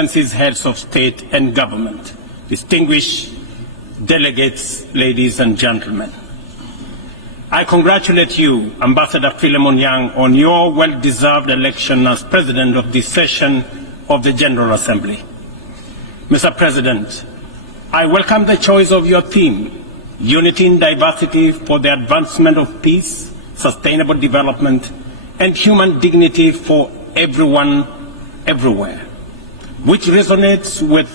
Excellencies, heads of state and government, distinguished delegates, ladies and gentlemen. I congratulate you, Ambassador Philemon Yang, on your well-deserved election as President of this session of the General Assembly. Mr. President, I welcome the choice of your theme, Unity in Diversity for the Advancement of Peace, Sustainable Development, and Human Dignity for Everyone, Everywhere, which resonates with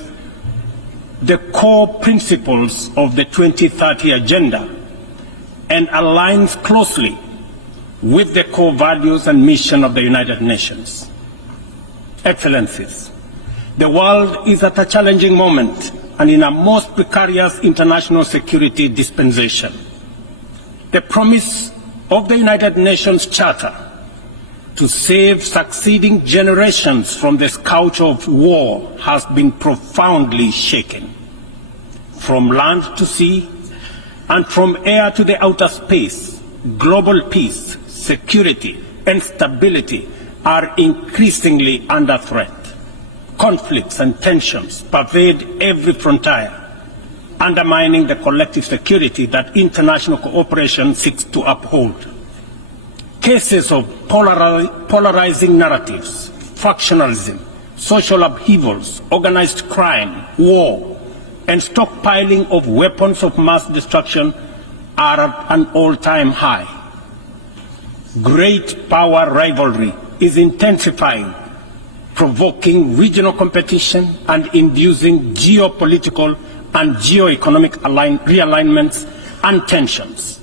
the core principles of the 2030 Agenda and aligns closely with the core values and mission of the United Nations. Excellencies, the world is at a challenging moment and in a most precarious international security dispensation. The promise of the United Nations Charter to save succeeding generations from the scourge of war has been profoundly shaken. From land to sea and from air to the outer space, global peace, security, and stability are increasingly under threat. Conflicts and tensions pervade every frontier, undermining the collective security that international cooperation seeks to uphold. Cases of polarizing narratives, factionalism, social upheavals, organized crime, war, and stockpiling of weapons of mass destruction are at an all-time high. Great power rivalry is intensifying, provoking regional competition and inducing geopolitical and geoeconomic realignments and tensions.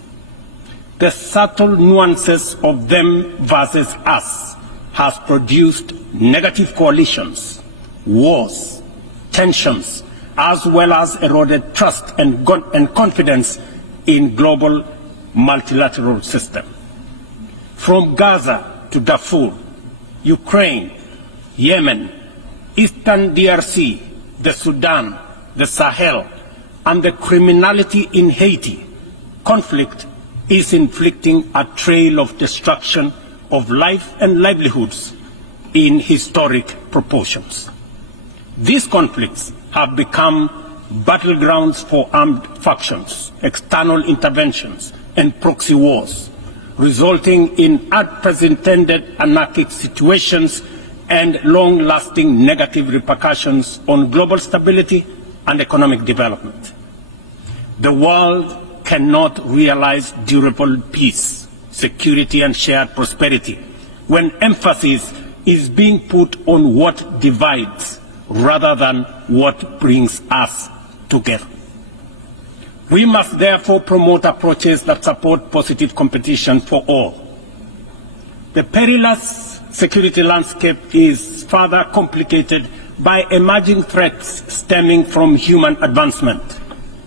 The subtle nuances of them versus us has produced negative coalitions, wars, tensions, as well as eroded trust and confidence in global multilateral system. From Gaza to Darfur, Ukraine, Yemen, Eastern DRC, the Sudan, the Sahel, and the criminality in Haiti, conflict is inflicting a trail of destruction of life and livelihoods in historic proportions. These conflicts have become battlegrounds for armed factions, external interventions, and proxy wars, resulting in unprecedented anarchic situations and long-lasting negative repercussions on global stability and economic development. The world cannot realize durable peace, security, and shared prosperity when emphasis is being put on what divides rather than what brings us together. We must therefore promote approaches that support positive competition for all. The perilous security landscape is further complicated by emerging threats stemming from human advancement.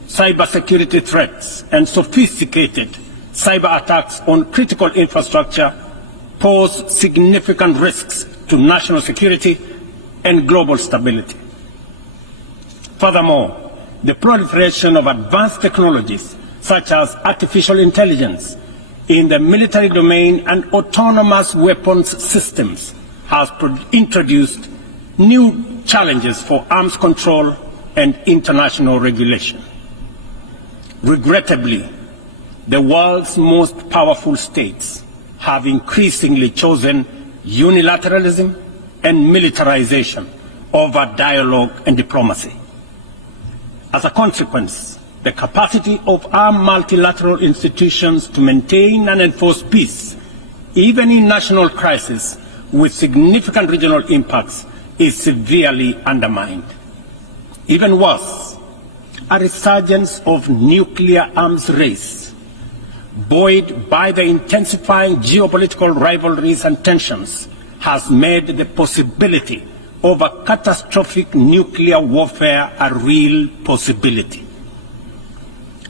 Cybersecurity threats and sophisticated cyber attacks on critical infrastructure pose significant risks to national security and global stability. Furthermore, the proliferation of advanced technologies such as artificial intelligence in the military domain and autonomous weapons systems has introduced new challenges for arms control and international regulation. Regrettably, the world's most powerful states have increasingly chosen unilateralism and militarization over dialogue and diplomacy. As a consequence, the capacity of our multilateral institutions to maintain and enforce peace, even in national crises with significant regional impacts, is severely undermined. Even worse, a resurgence of nuclear arms race, buoyed by the intensifying geopolitical rivalries and tensions, has made the possibility of a catastrophic nuclear warfare a real possibility.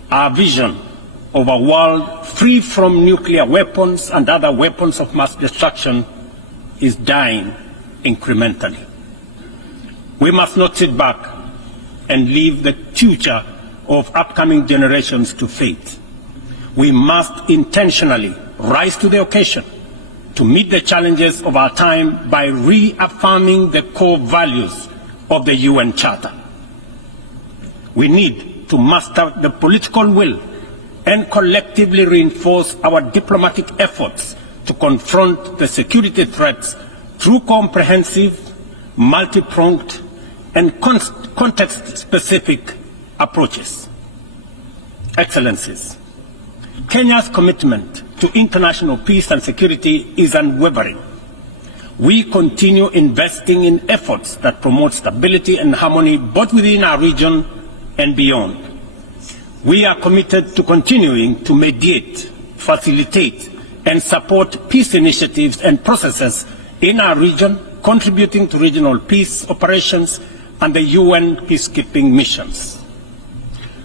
Our vision of a world free from nuclear weapons and other weapons of mass destruction is dying incrementally. We must not sit back and leave the future of upcoming generations to fate. We must intentionally rise to the occasion to meet the challenges of our time by reaffirming the core values of the UN Charter. We need to master the political will and collectively reinforce our diplomatic efforts to confront the security threats through comprehensive, multi-pronged, and context-specific approaches. Excellencies, Kenya's commitment to international peace and security is unwavering. We continue investing in efforts that promote stability and harmony both within our region and beyond. We are committed to continuing to mediate, facilitate, and support peace initiatives and processes in our region, contributing to regional peace operations and the UN peacekeeping missions.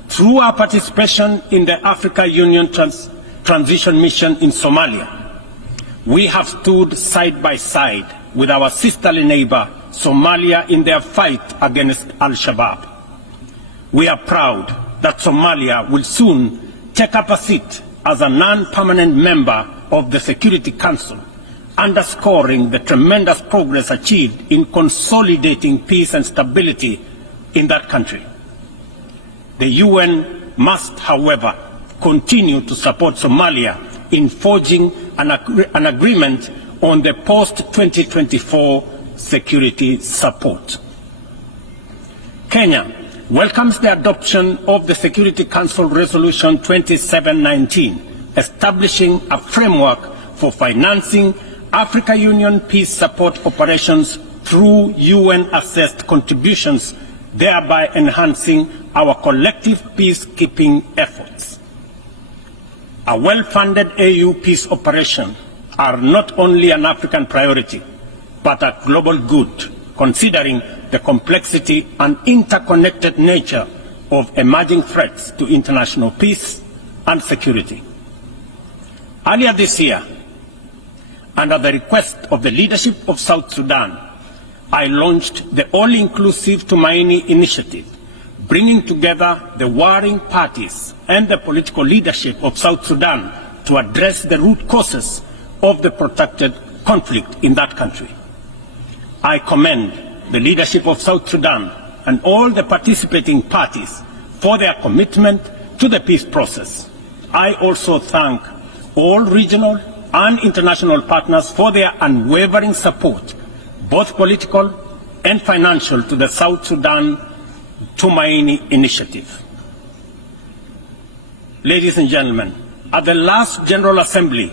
Through our participation in the Africa Union Transition Mission in Somalia, we have stood side by side with our sisterly neighbor, Somalia, in their fight against Al-Shabaab. We are proud that Somalia will soon take up a seat as a non-permanent member of the Security Council, underscoring the tremendous progress achieved in consolidating peace and stability in that country. The UN must, however, continue to support Somalia in forging an agreement on the post-2024 security support. Kenya welcomes the adoption of the Security Council Resolution 2719, establishing a framework for financing Africa Union peace support operations through UN-assessed contributions, thereby enhancing our collective peacekeeping efforts. A well-funded AU peace operation are not only an African priority, but a global good, considering the complexity and interconnected nature of emerging threats to international peace and security. Earlier this year, under the request of the leadership of South Sudan, I launched the All-Inclusive Tumaini Initiative, bringing together the warring parties and the political leadership of South Sudan to address the root causes of the protracted conflict in that country. I commend the leadership of South Sudan and all the participating parties for their commitment to the peace process. I also thank all regional and international partners for their unwavering support, both political and financial, to the South Sudan Tumaini Initiative. Ladies and gentlemen, at the last General Assembly,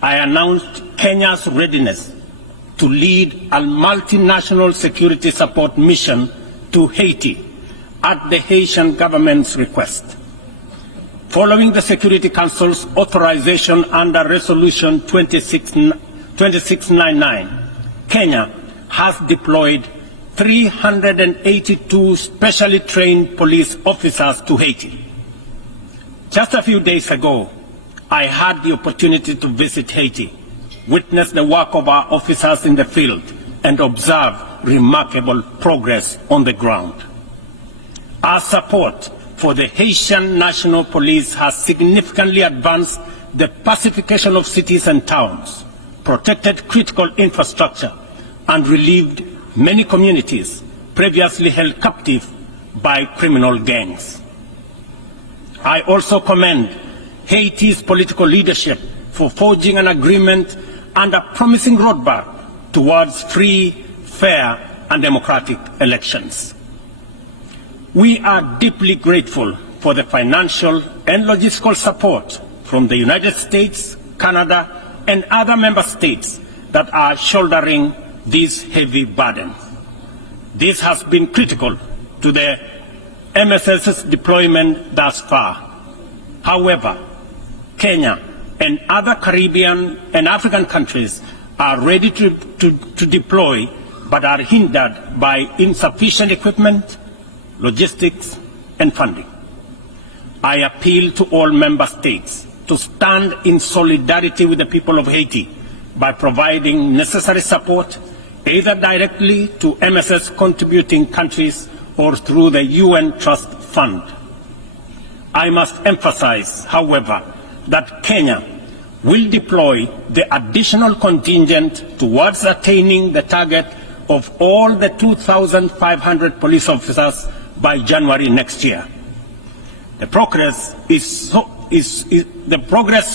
I announced Kenya's readiness to lead a multinational security support mission to Haiti at the Haitian government's request. Following the Security Council's authorization under Resolution 2699, Kenya has deployed 382 specially trained police officers to Haiti. Just a few days ago, I had the opportunity to visit Haiti, witness the work of our officers in the field, and observe remarkable progress on the ground. Our support for the Haitian National Police has significantly advanced the pacification of cities and towns, protected critical infrastructure, and relieved many communities previously held captive by criminal gangs. I also commend Haiti's political leadership for forging an agreement and a promising roadmap towards free, fair, and democratic elections. We are deeply grateful for the financial and logistical support from the United States, Canada, and other member states that are shouldering this heavy burden. This has been critical to the MSS's deployment thus far. However, Kenya and other Caribbean and African countries are ready to deploy, but are hindered by insufficient equipment, logistics, and funding. I appeal to all member states to stand in solidarity with the people of Haiti by providing necessary support, either directly to MSS contributing countries or through the UN Trust Fund. I must emphasize, however, that Kenya will deploy the additional contingent towards attaining the target of all the 2,500 police officers by January next year. The progress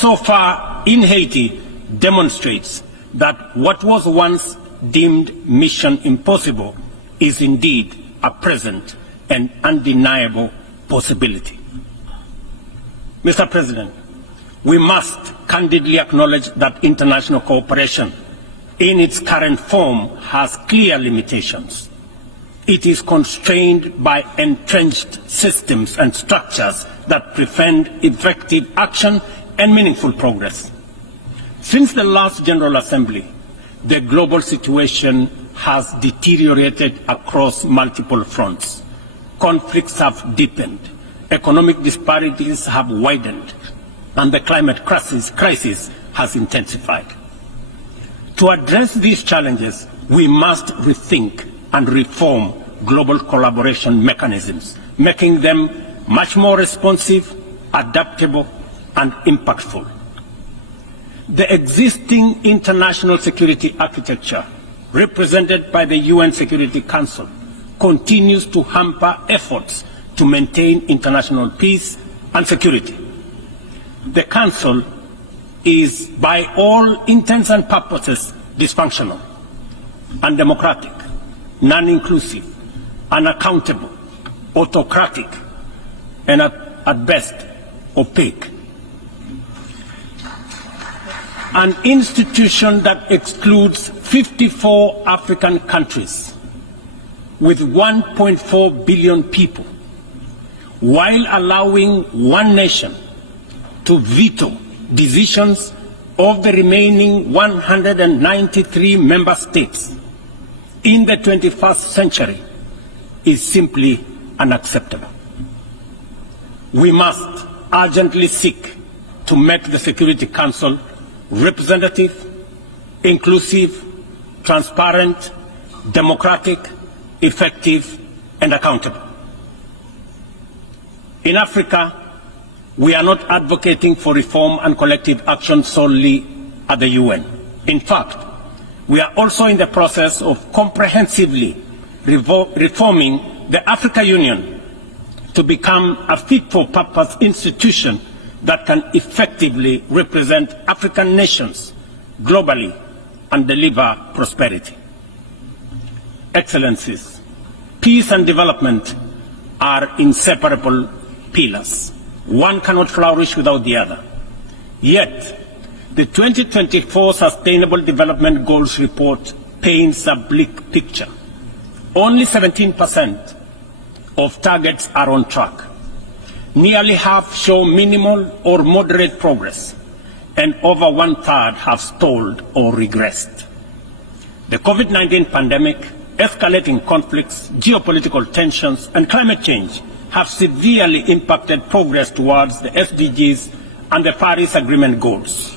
so far in Haiti demonstrates that what was once deemed mission impossible is indeed a present and undeniable possibility. Mr. President, we must candidly acknowledge that international cooperation in its current form has clear limitations. It is constrained by entrenched systems and structures that prevent effective action and meaningful progress. Since the last General Assembly, the global situation has deteriorated across multiple fronts. Conflicts have deepened, economic disparities have widened, and the climate crisis has intensified. To address these challenges, we must rethink and reform global collaboration mechanisms, making them much more responsive, adaptable, and impactful. The existing international security architecture, represented by the UN Security Council, continues to hamper efforts to maintain international peace and security. The Council is, by all intents and purposes, dysfunctional, undemocratic, non-inclusive, unaccountable, autocratic, and at best, opaque. An institution that excludes 54 African countries with 1.4 billion people, while allowing one nation to veto decisions of the remaining 193 member states in the 21st century, is simply unacceptable. We must urgently seek to make the Security Council representative, inclusive, transparent, democratic, effective, and accountable. In Africa, we are not advocating for reform and collective action solely at the UN. In fact, we are also in the process of comprehensively reforming the African Union to become a fit-for-purpose institution that can effectively represent African nations globally and deliver prosperity. Excellencies, peace and development are inseparable pillars. One cannot flourish without the other. Yet, the 2024 Sustainable Development Goals report paints a bleak picture. Only 17% of targets are on track. Nearly half show minimal or moderate progress, and over one-third have stalled or regressed. The COVID-19 pandemic, escalating conflicts, geopolitical tensions, and climate change have severely impacted progress towards the SDGs and the Paris Agreement goals.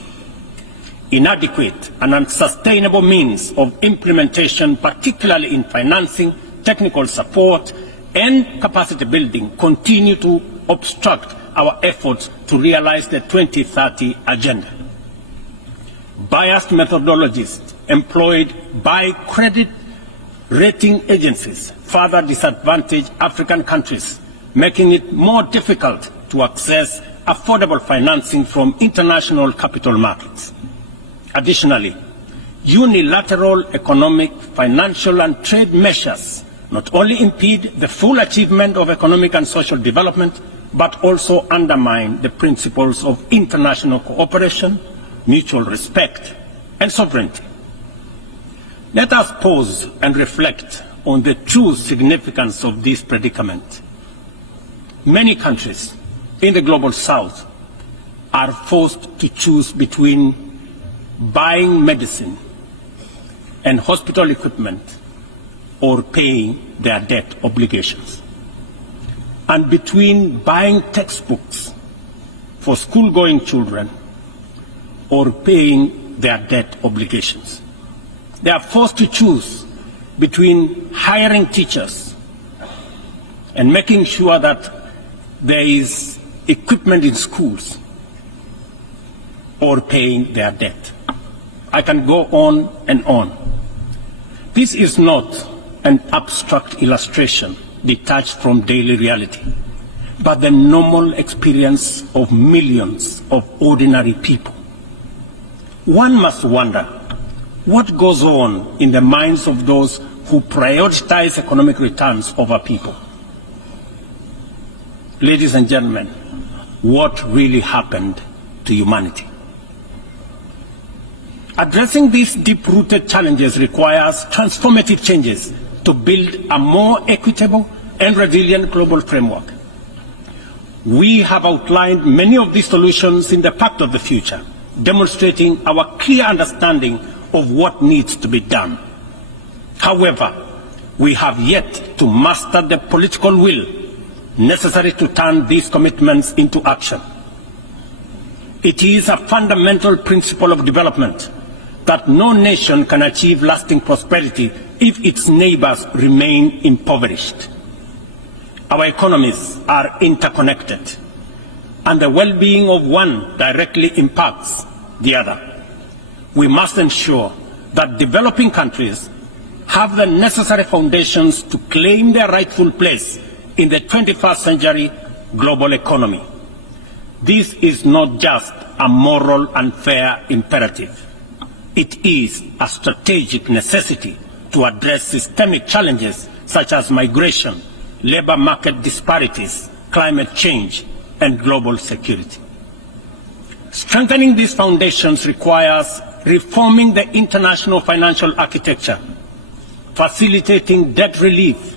Inadequate and unsustainable means of implementation, particularly in financing, technical support, and capacity building, continue to obstruct our efforts to realize the 2030 agenda. Biased methodologies employed by credit rating agencies further disadvantage African countries, making it more difficult to access affordable financing from international capital markets. Additionally, unilateral economic, financial, and trade measures not only impede the full achievement of economic and social development, but also undermine the principles of international cooperation, mutual respect, and sovereignty. Let us pause and reflect on the true significance of this predicament. Many countries in the global south are forced to choose between buying medicine and hospital equipment or paying their debt obligations, and between buying textbooks for school-going children or paying their debt obligations. They are forced to choose between hiring teachers and making sure that there is equipment in schools or paying their debt. I can go on and on. This is not an abstract illustration detached from daily reality, but the normal experience of millions of ordinary people. One must wonder what goes on in the minds of those who prioritize economic returns over people. Ladies and gentlemen, what really happened to humanity? Addressing these deep-rooted challenges requires transformative changes to build a more equitable and resilient global framework. We have outlined many of these solutions in the Pact of the Future, demonstrating our clear understanding of what needs to be done. However, we have yet to master the political will necessary to turn these commitments into action. It is a fundamental principle of development that no nation can achieve lasting prosperity if its neighbors remain impoverished. Our economies are interconnected, and the well-being of one directly impacts the other. We must ensure that developing countries have the necessary foundations to claim their rightful place in the 21st century global economy. This is not just a moral and fair imperative. It is a strategic necessity to address systemic challenges such as migration, labor market disparities, climate change, and global security. Strengthening these foundations requires reforming the international financial architecture, facilitating debt relief,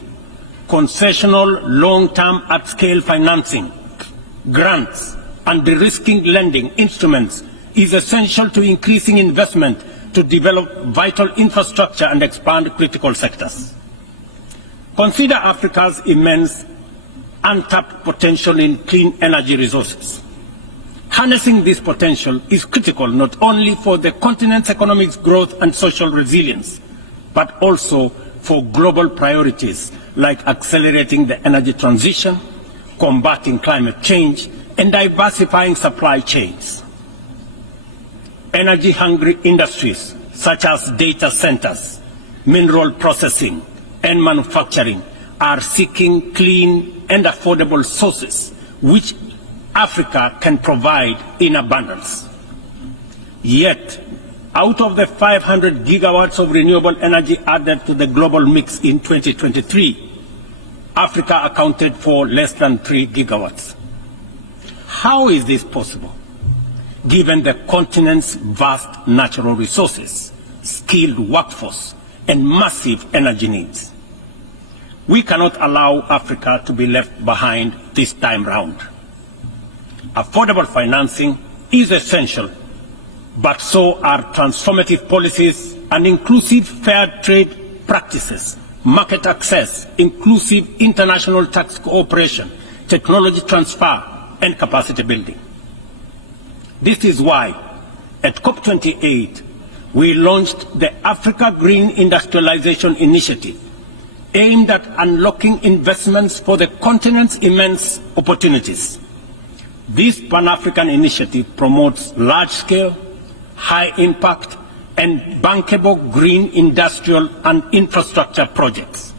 concessional long-term at-scale financing, grants, and de-risking lending instruments is essential to increasing investment to develop vital infrastructure and expand critical sectors. Consider Africa's immense untapped potential in clean energy resources. Harnessing this potential is critical not only for the continent's economic growth and social resilience, but also for global priorities like accelerating the energy transition, combating climate change, and diversifying supply chains. Energy-hungry industries such as data centers, mineral processing, and manufacturing are seeking clean and affordable sources which Africa can provide in abundance. Yet, out of the 500 gigawatts of renewable energy added to the global mix in 2023, Africa accounted for less than 3 gigawatts. How is this possible, given the continent's vast natural resources, skilled workforce, and massive energy needs? We cannot allow Africa to be left behind this time round. Affordable financing is essential, but so are transformative policies and inclusive fair trade practices, market access, inclusive international tax cooperation, technology transfer, and capacity building. This is why, at COP28, we launched the Africa Green Industrialization Initiative, aimed at unlocking investments for the continent's immense opportunities. This Pan-African initiative promotes large-scale, high-impact, and bankable green industrial and infrastructure projects.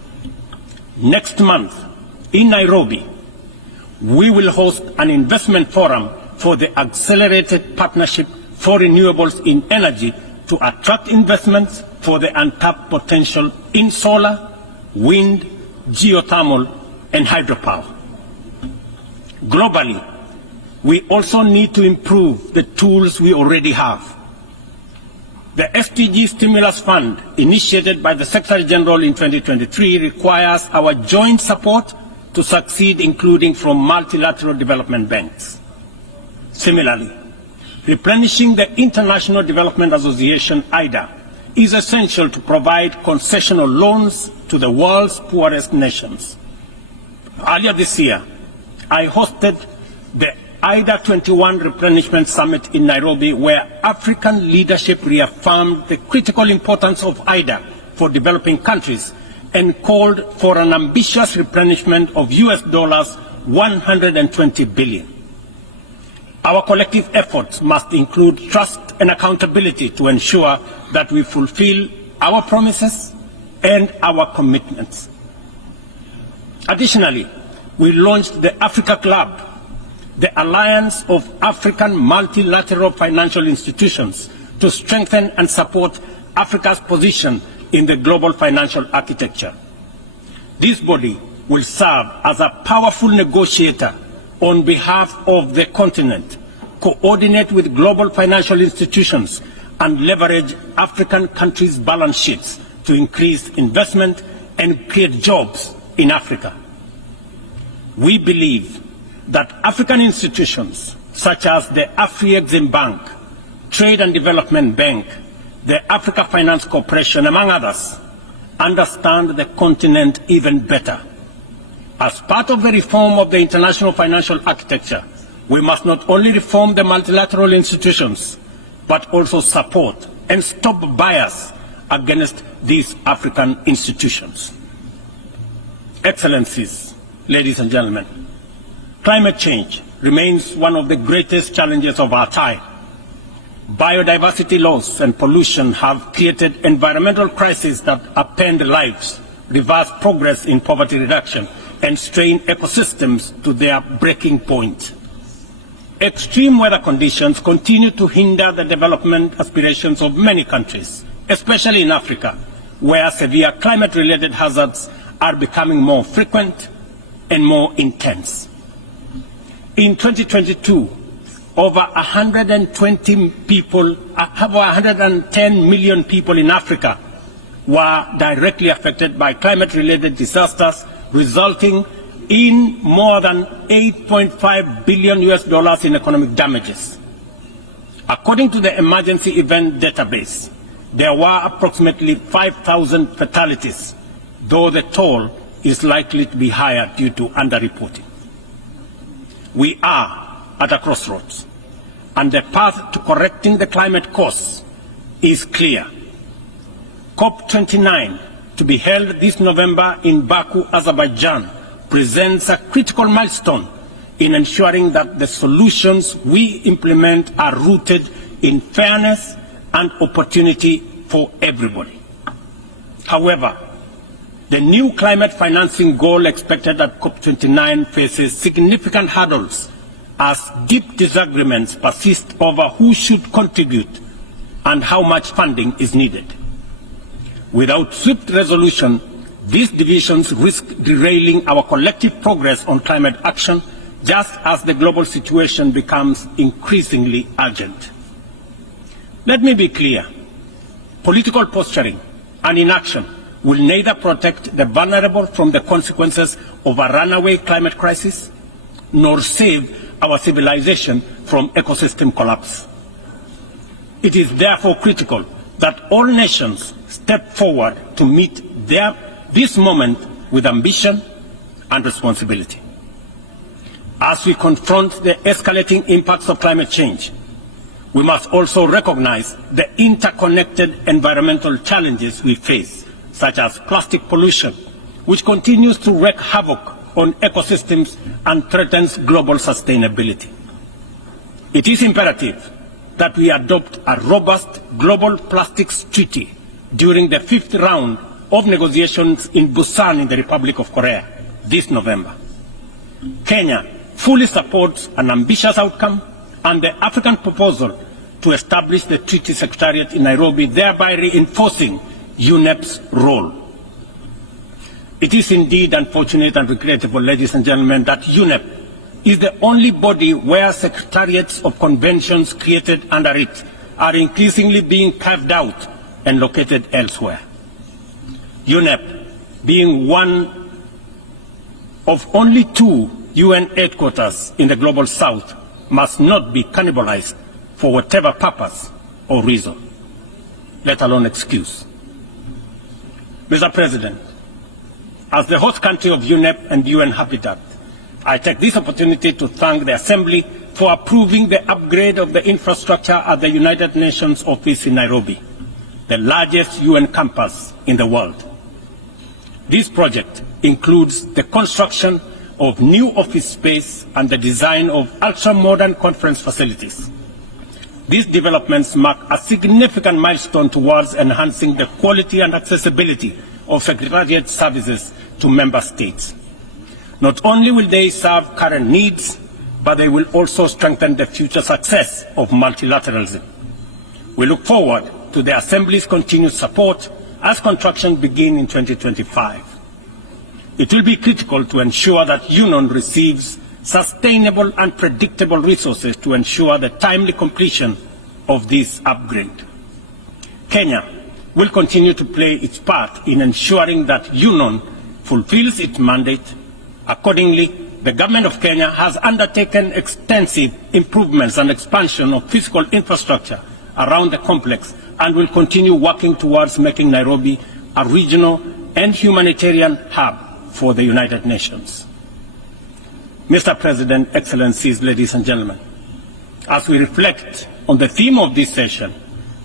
Next month, in Nairobi, we will host an investment forum for the Accelerated Partnership for Renewables in Energy to attract investments for the untapped potential in solar, wind, geothermal, and hydropower. Globally, we also need to improve the tools we already have. The SDG Stimulus Fund, initiated by the Secretary General in 2023, requires our joint support to succeed, including from multilateral development banks. Similarly, replenishing the International Development Association, IDA, is essential to provide concessional loans to the world's poorest nations. Earlier this year, I hosted the IDA 21 Replenishment Summit in Nairobi, where African leadership reaffirmed the critical importance of IDA for developing countries and called for an ambitious replenishment of US dollars 120 billion. Our collective efforts must include trust and accountability to ensure that we fulfill our promises and our commitments. Additionally, we launched the Africa Club, the alliance of African multilateral financial institutions to strengthen and support Africa's position in the global financial architecture. This body will serve as a powerful negotiator on behalf of the continent, coordinate with global financial institutions, and leverage African countries' balance sheets to increase investment and create jobs in Africa. We believe that African institutions such as the Afri-Exim Bank, Trade and Development Bank, the Africa Finance Corporation, among others, understand the continent even better. As part of the reform of the international financial architecture, we must not only reform the multilateral institutions, but also support and stop bias against these African institutions. Excellencies, ladies and gentlemen, climate change remains one of the greatest challenges of our time. Biodiversity loss and pollution have created environmental crises that upend lives, reverse progress in poverty reduction, and strain ecosystems to their breaking point. Extreme weather conditions continue to hinder the development aspirations of many countries, especially in Africa, where severe climate-related hazards are becoming more frequent and more intense. In 2022, over 110 million people in Africa were directly affected by climate-related disasters, resulting in more than $8.5 billion in economic damages. According to the Emergency Event Database, there were approximately 5,000 fatalities, though the toll is likely to be higher due to underreporting. We are at a crossroads, and the path to correcting the climate course is clear. COP29, to be held this November in Baku, Azerbaijan, presents a critical milestone in ensuring that the solutions we implement are rooted in fairness and opportunity for everybody. However, the new climate financing goal expected at COP29 faces significant hurdles as deep disagreements persist over who should contribute and how much funding is needed. Without swift resolution, these divisions risk derailing our collective progress on climate action, just as the global situation becomes increasingly urgent. Let me be clear. Political posturing and inaction will neither protect the vulnerable from the consequences of a runaway climate crisis, nor save our civilization from ecosystem collapse. It is therefore critical that all nations step forward to meet this moment with ambition and responsibility. As we confront the escalating impacts of climate change, we must also recognize the interconnected environmental challenges we face, such as plastic pollution, which continues to wreak havoc on ecosystems and threatens global sustainability. It is imperative that we adopt a robust global plastics treaty during the 5th round of negotiations in Busan in the Republic of Korea this November. Kenya fully supports an ambitious outcome and the African proposal to establish the Treaty Secretariat in Nairobi, thereby reinforcing UNEP's role. It is indeed unfortunate and regrettable, ladies and gentlemen, that UNEP is the only body where secretariats of conventions created under it are increasingly being carved out and located elsewhere. UNEP, being one of only 2 UN headquarters in the global south, must not be cannibalized for whatever purpose or reason, let alone excuse. Mr. President, as the host country of UNEP and UN Habitat, I take this opportunity to thank the Assembly for approving the upgrade of the infrastructure at the United Nations office in Nairobi, the largest UN campus in the world. This project includes the construction of new office space and the design of ultra-modern conference facilities. These developments mark a significant milestone towards enhancing the quality and accessibility of Secretariat services to member states. Not only will they serve current needs, but they will also strengthen the future success of multilateralism. We look forward to the Assembly's continued support as construction begins in 2025. It will be critical to ensure that UNON receives sustainable and predictable resources to ensure the timely completion of this upgrade. Kenya will continue to play its part in ensuring that UNON fulfills its mandate. Accordingly, the Government of Kenya has undertaken extensive improvements and expansion of physical infrastructure around the complex and will continue working towards making Nairobi a regional and humanitarian hub for the United Nations. Mr. President, Excellencies, ladies and gentlemen, as we reflect on the theme of this session,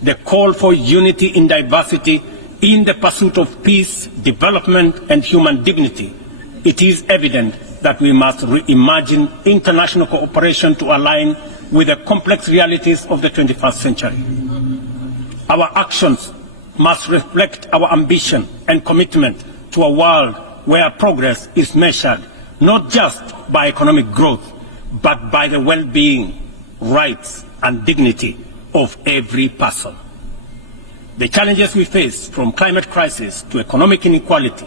the call for unity in diversity in the pursuit of peace, development, and human dignity, it is evident that we must reimagine international cooperation to align with the complex realities of the 21st century. Our actions must reflect our ambition and commitment to a world where progress is measured not just by economic growth, but by the well-being, rights, and dignity of every person. The challenges we face, from climate crisis to economic inequality,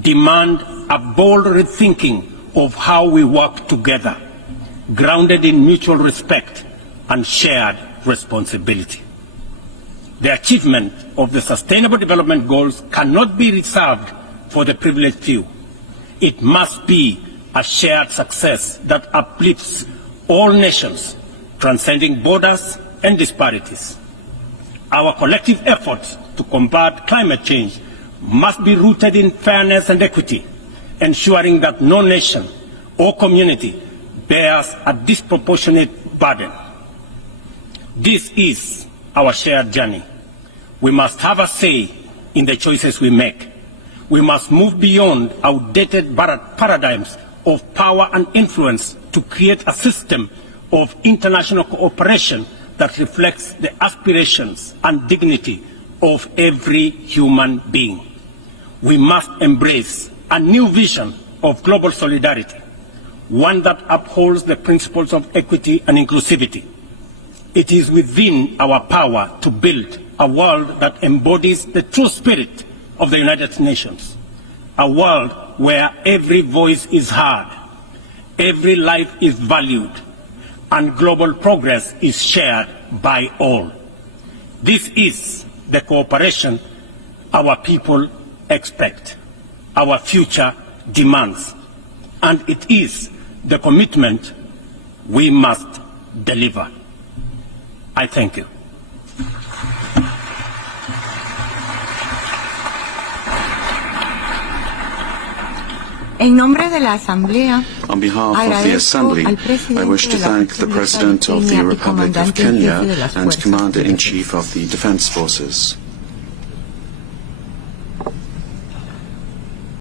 demand a bold rethinking of how we work together, grounded in mutual respect and shared responsibility. The achievement of the Sustainable Development Goals cannot be reserved for the privileged few. It must be a shared success that uplifts all nations, transcending borders and disparities. Our collective efforts to combat climate change must be rooted in fairness and equity, ensuring that no nation or community bears a disproportionate burden. This is our shared journey. We must have a say in the choices we make. We must move beyond outdated paradigms of power and influence to create a system of international cooperation that reflects the aspirations and dignity of every human being. We must embrace a new vision of global solidarity, one that upholds the principles of equity and inclusivity. It is within our power to build a world that embodies the true spirit of the United Nations, a world where every voice is heard, every life is valued, and global progress is shared by all. This is the cooperation our people expect, our future demands, and it is the commitment we must deliver. I thank you. En nombre de la Asamblea, on behalf of the Assembly, I wish to thank the President of the Republic of Kenya and Commander-in-Chief of the Defense Forces.